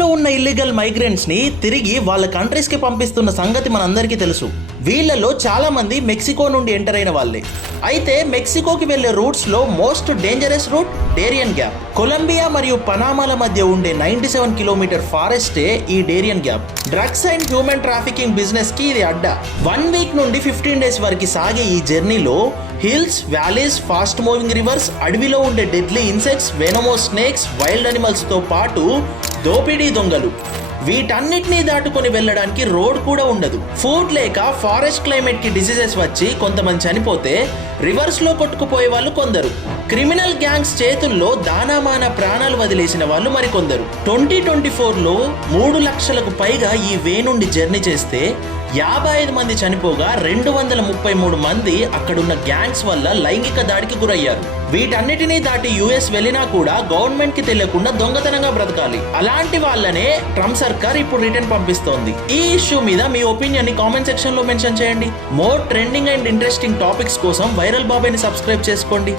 లో ఉన్న illegal migrants ని తిరిగి వాళ్ళ కంట్రీస్ కి పంపిస్తున్న సంగతి మనందరికీ తెలుసు. వీళ్ళలో చాలా మంది మెక్సికో నుండి ఎంటర్ అయిన వాళ్ళే. అయితే మెక్సికోకి వెళ్లే రూట్స్ లో most dangerous route Darien gap. Colombia మరియు పనామాల మధ్య ఉండే 97 కిలోమీటర్ ఫారెస్టే ఈ Darien gap. Drugs and human trafficking business కి ఇది అడ్డా. 1 వీక్ నుండి 15 డేస్ వరకు సాగే ఈ జర్నీలో hills, valleys, fast moving rivers, అడవిలో ఉండే deadly insects, venomous snakes, wild animals తో పాటు దోపిడీ దొంగలు, వీటన్నిటినీ దాటుకొని వెళ్ళడానికి రోడ్ కూడా ఉండదు. ఫుడ్ లేక ఫారెస్ట్ క్లైమేట్ కి డిసీజెస్ వచ్చి కొంతమంది చనిపోతే రివర్స్ లో కొట్టుకుపోయే వాళ్ళు కొందరు. క్రిమినల్ గ్యాంగ్స్ చేతుల్లో దానామాన ప్రాణాలు వదిలేసిన వాళ్ళు మరికొందరు. 2024లో 3 లక్షలకు పైగా ఈ వే నుండి జర్నీ చేస్తే 55 మంది చనిపోగా 233 మంది అక్కడున్న గ్యాంగ్స్ వల్ల లైంగిక దాడికి గురయ్యారు. వీటన్నిటినీ దాటి యుఎస్ వెళ్ళినా కూడా గవర్నమెంట్ కి తెలియకుండా దొంగతనంగా బ్రతకాలి. అలాంటి వాళ్ళనే ట్రంప్ సర్కార్ ఇప్పుడు రిటర్న్ పంపిస్తోంది. ఈ ఇష్యూ మీద మీ ఒపీనియన్ ని కామెంట్ సెక్షన్ లో మెన్షన్ చేయండి. More trending and interesting topics కోసం వైరల్ బాబాయ్ని సబ్స్క్రైబ్ చేసుకోండి.